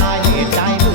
ตายืนใจ